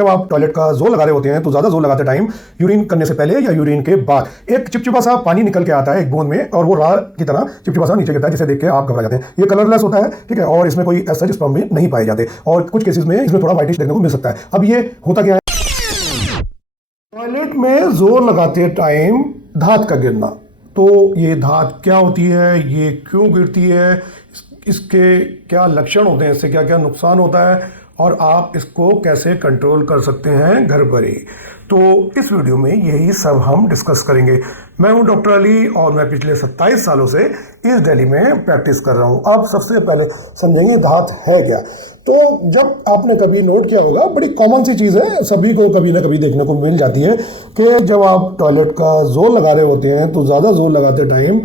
जब आप टॉयलेट का जोर लगा रहे होते हैं तो ज़्यादा जोर लगाते टाइम यूरिन करने से पहले या यूरिन के बाद एक चिपचिपा सा पानी निकल के आता है एक बूंद में, और वो राह की तरह चिपचिपा सा नीचे गिरता है, जिसे देख के आप घबरा जाते हैं। ये कलरलेस होता है, ठीक है, और इसमें कोई ऐसा स्पर्म भी नहीं पाए जाते, और कुछ केसेस में इसमें थोड़ा व्हाइटिश देखने को मिल सकता है। अब ये होता क्या है, टॉयलेट में जोर लगाते टाइम धात का गिरना। तो ये धात क्या होती है, ये क्यों गिरती है, इसके क्या लक्षण होते हैं, इससे क्या क्या नुकसान होता है, और आप इसको कैसे कंट्रोल कर सकते हैं घर पर ही। तो इस वीडियो में यही सब हम डिस्कस करेंगे। मैं हूं डॉक्टर अली और मैं पिछले 27 सालों से ईस्ट दिल्ली में प्रैक्टिस कर रहा हूं। अब सबसे पहले समझेंगे धात है क्या। तो जब आपने कभी नोट किया होगा, बड़ी कॉमन सी चीज़ है, सभी को कभी ना कभी देखने को मिल जाती है कि जब आप टॉयलेट का जोर लगा रहे होते हैं तो ज़्यादा जोर लगाते टाइम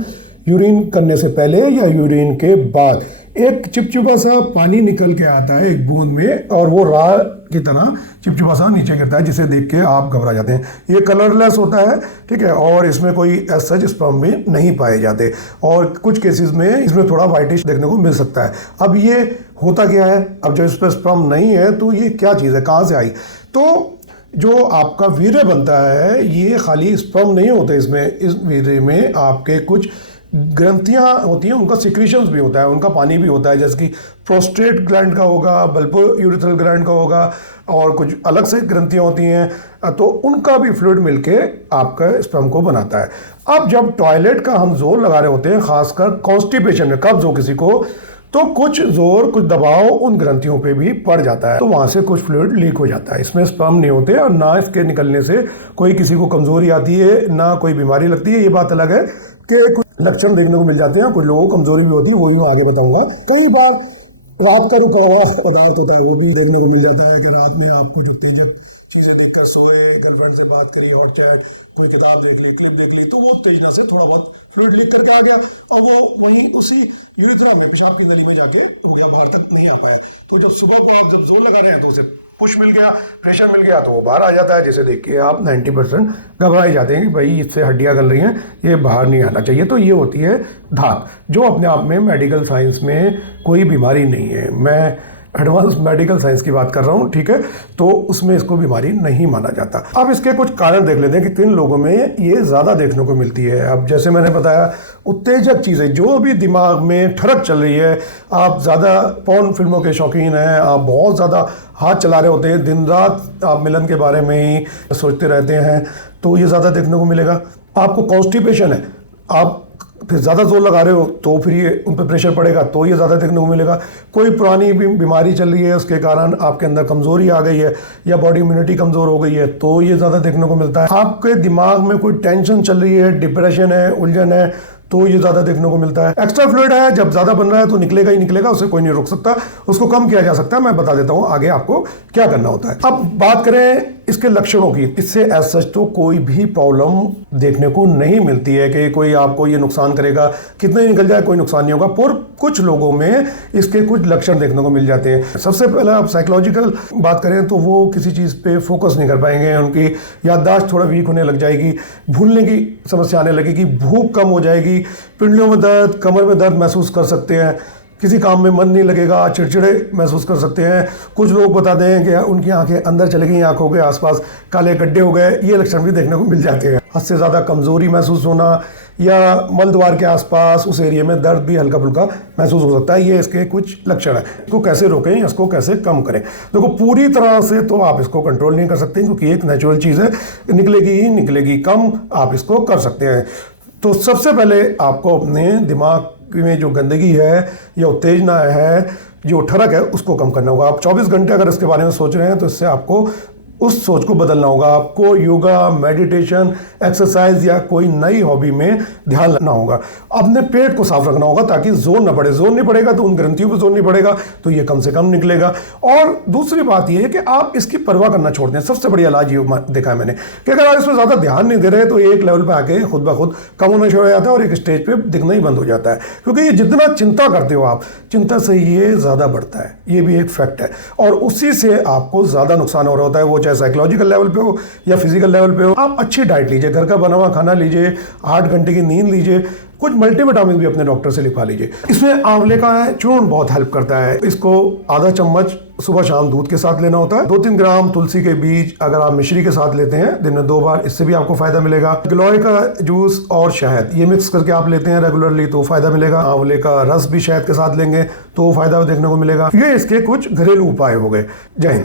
यूरिन करने से पहले या यूरिन के बाद एक चिपचिपा सा पानी निकल के आता है एक बूंद में, और वो राह की तरह चिपचिपा सा नीचे गिरता है, जिसे देख के आप घबरा जाते हैं। ये कलरलेस होता है, ठीक है, और इसमें कोई ऐसा स्पर्म भी नहीं पाए जाते, और कुछ केसेस में इसमें थोड़ा व्हाइटिश देखने को मिल सकता है। अब ये होता क्या है, अब जब इस पर स्पर्म नहीं है तो ये क्या चीज़ है, कहाँ से आई। तो जो आपका वीर्य बनता है ये खाली स्पर्म नहीं होते, इसमें इस वीर्य में आपके कुछ ग्रंथियां होती हैं, उनका सिक्रीशंस भी होता है, उनका पानी भी होता है, जैसे कि प्रोस्टेट ग्लैंड का होगा, बल्बो यूरिथ्रल ग्लैंड का होगा, और कुछ अलग से ग्रंथियां होती हैं, तो उनका भी फ्लूइड मिलके आपका स्पर्म को बनाता है। अब जब टॉयलेट का हम जोर लगा रहे होते हैं, खासकर कॉन्स्टिपेशन में कब्ज हो किसी को, तो कुछ जोर कुछ दबाव उन ग्रंथियों पे भी पड़ जाता है, तो वहां से कुछ फ्लूइड लीक हो जाता है। इसमें स्पर्म नहीं होते, और ना इसके निकलने से कोई किसी को कमजोरी आती है, ना कोई बीमारी लगती है। ये बात अलग है कि कुछ लक्षण देखने को मिल जाते हैं, कुछ लोगों को कमजोरी भी होती है, वो भी मैं आगे बताऊंगा। कई बार रात का रुका हुआ पदार्थ होता है, वो भी देखने को मिल जाता है कि रात में आपको जो तेजक चीजें देखकर सोए, गर्लफ्रेंड से बात करी और चाहे कोई किताब देख ली, फिल्म देख ली, तो वो तेजी से थोड़ा बहुत फ्लूइड लीक करके आ गया, अब वो वही उसी यूरिथ्रा में पेशाब की नली में जाके हो गया, बाहर तक नहीं आता है। तो जब सुबह को आप जब जोर लगा रहे हैं तो उसे पुश मिल गया, प्रेशर मिल गया, तो वो बाहर आ जाता है, जिसे देख के आप 90% घबराए जाते हैं कि भाई इससे हड्डियां गल रही हैं, ये बाहर नहीं आना चाहिए। तो ये होती है धात, जो अपने आप में मेडिकल साइंस में कोई बीमारी नहीं है। मैं एडवांस मेडिकल साइंस की बात कर रहा हूँ, ठीक है, तो उसमें इसको बीमारी नहीं माना जाता। अब इसके कुछ कारण देख लेते हैं कि किन लोगों में ये ज़्यादा देखने को मिलती है। अब जैसे मैंने बताया, उत्तेजक चीज़ें जो भी दिमाग में ठरक चल रही है, आप ज़्यादा पॉर्न फिल्मों के शौकीन हैं, आप बहुत ज़्यादा हाथ चला रहे होते हैं, दिन रात आप मिलन के बारे में ही सोचते रहते हैं, तो ये ज़्यादा देखने को मिलेगा। आपको कॉन्स्टिपेशन है, आप फिर ज़्यादा जोर लगा रहे हो तो फिर ये उन पर प्रेशर पड़ेगा, तो ये ज़्यादा देखने को मिलेगा। कोई पुरानी बीमारी चल रही है, उसके कारण आपके अंदर कमज़ोरी आ गई है या बॉडी इम्यूनिटी कमज़ोर हो गई है, तो ये ज़्यादा देखने को मिलता है। आपके दिमाग में कोई टेंशन चल रही है, डिप्रेशन है, उलझन है, तो ये ज़्यादा देखने को मिलता है। एक्स्ट्रा फ्लूइड है, जब ज़्यादा बन रहा है तो निकलेगा ही निकलेगा, उसे कोई नहीं रोक सकता, उसको कम किया जा सकता है। मैं बता देता हूँ आगे आपको क्या करना होता है। अब बात करें इसके लक्षणों की, इससे एज सच तो कोई भी प्रॉब्लम देखने को नहीं मिलती है कि कोई आपको ये नुकसान करेगा, कितना ही निकल जाए कोई नुकसान नहीं होगा, पर कुछ लोगों में इसके कुछ लक्षण देखने को मिल जाते हैं। सबसे पहले आप साइकोलॉजिकल बात करें तो वो किसी चीज़ पे फोकस नहीं कर पाएंगे, उनकी याददाश्त थोड़ा वीक होने लग जाएगी, भूलने की समस्या आने लगेगी, भूख कम हो जाएगी, पिंडलियों में दर्द, कमर में दर्द महसूस कर सकते हैं, किसी काम में मन नहीं लगेगा, चिड़चिड़े महसूस कर सकते हैं। कुछ लोग बताते हैं कि उनकी आंखें अंदर चली गई, आंखों के आसपास काले गड्ढे हो गए, ये लक्षण भी देखने को मिल जाते हैं। हद से ज़्यादा कमज़ोरी महसूस होना, या मल द्वार के आसपास उस एरिया में दर्द भी हल्का फुल्का महसूस हो सकता है, ये इसके कुछ लक्षण हैं। इसको कैसे रोकें, इसको कैसे कम करें। देखो, पूरी तरह से तो आप इसको कंट्रोल नहीं कर सकते, क्योंकि एक नेचुरल चीज़ है, निकलेगी ही निकलेगी, कम आप इसको कर सकते हैं। तो सबसे पहले आपको अपने दिमाग में जो गंदगी है या उत्तेजना है, जो ठरक है, उसको कम करना होगा। आप 24 घंटे अगर इसके बारे में सोच रहे हैं तो इससे आपको उस सोच को बदलना होगा। आपको योगा, मेडिटेशन, एक्सरसाइज या कोई नई हॉबी में ध्यान रखना होगा। अपने पेट को साफ रखना होगा ताकि जोर ना पड़े, जोर नहीं पड़ेगा तो उन ग्रंथियों पर जोर नहीं पड़ेगा, तो ये कम से कम निकलेगा। और दूसरी बात ये है कि आप इसकी परवाह करना छोड़ दें। सबसे बड़ी इलाज ये देखा है मैंने कि अगर आप इसमें ज़्यादा ध्यान नहीं दे रहे तो एक लेवल पर आके खुद ब खुद कम होना शुरू हो जाता है और एक स्टेज पर दिखना ही बंद हो जाता है। क्योंकि ये जितना चिंता करते हो आप, चिंता से ये ज़्यादा बढ़ता है, ये भी एक फैक्ट है, और उसी से आपको ज़्यादा नुकसान हो रहा होता है। वो चाहे साइकोलॉजिकल लेवल पे हो या फिजिकल लेवल पे हो, आप अच्छी डाइट लीजिए, घर का बना हुआ खाना लीजिए, 8 घंटे की नींद लीजिए, कुछ मल्टीविटामिन भी अपने डॉक्टर से लिखवा लीजिए। इसमें आंवले का चूर्ण बहुत हेल्प करता है। इसको आधा चम्मच सुबह शाम दूध के साथ लेना होता है। 2-3 ग्राम तुलसी के बीज अगर आप मिश्री के साथ लेते हैं दिन में 2 बार, इससे भी आपको फायदा मिलेगा। गिलोय का जूस और शहद ये मिक्स करके आप लेते हैं रेगुलरली तो फायदा मिलेगा। आंवले का रस भी शहद के साथ लेंगे तो फायदा देखने को मिलेगा। ये इसके कुछ घरेलू उपाय हो गए। जय हिंद।